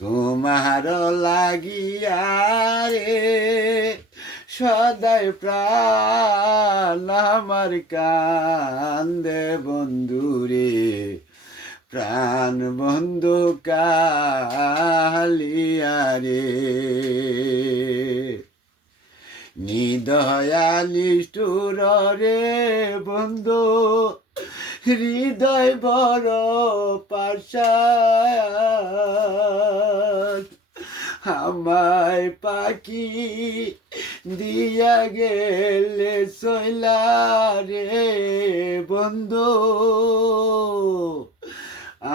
তোমার লাগিয়া রে সদাই প্রাণ আমার কান্দে বন্ধুরে, প্রাণ বন্ধু কালিয়া রে। নিদয়া নিষ্ঠুর রে বন্ধু, হৃদয় বড় পাশান, আমায় পাখি দিয়া গেলে সইলা রে বন্ধু,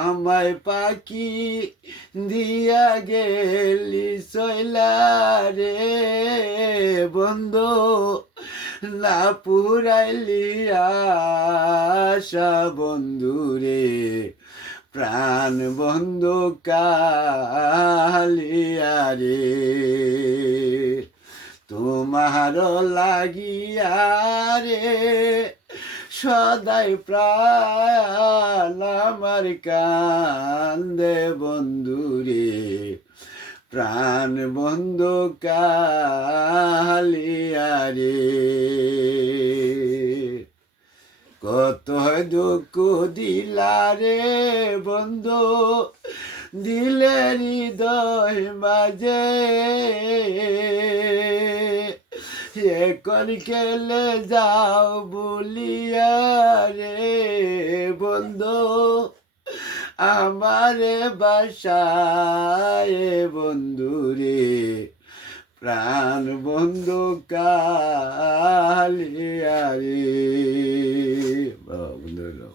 আমায় পাখি দিয়া গেলি সইলা রে বন্ধু, না পুরাইলি আশা বন্ধুরে, প্রাণ বন্ধু কালিয়া রে। তোমার লাগিয়া রে সদাই প্রাণ আমার কান্দে বন্ধুরে, প্রাণ বন্ধু কালিয়া রে। কত দুঃখ দিলা রে বন্ধু, দিলে হৃদয় মাঝে, এখন খেলে যাও বলিয়া রে বন্ধু, আমারে বাসায় বন্ধুরে, প্রাণ বন্ধু কালিয়া রে। বন্ধু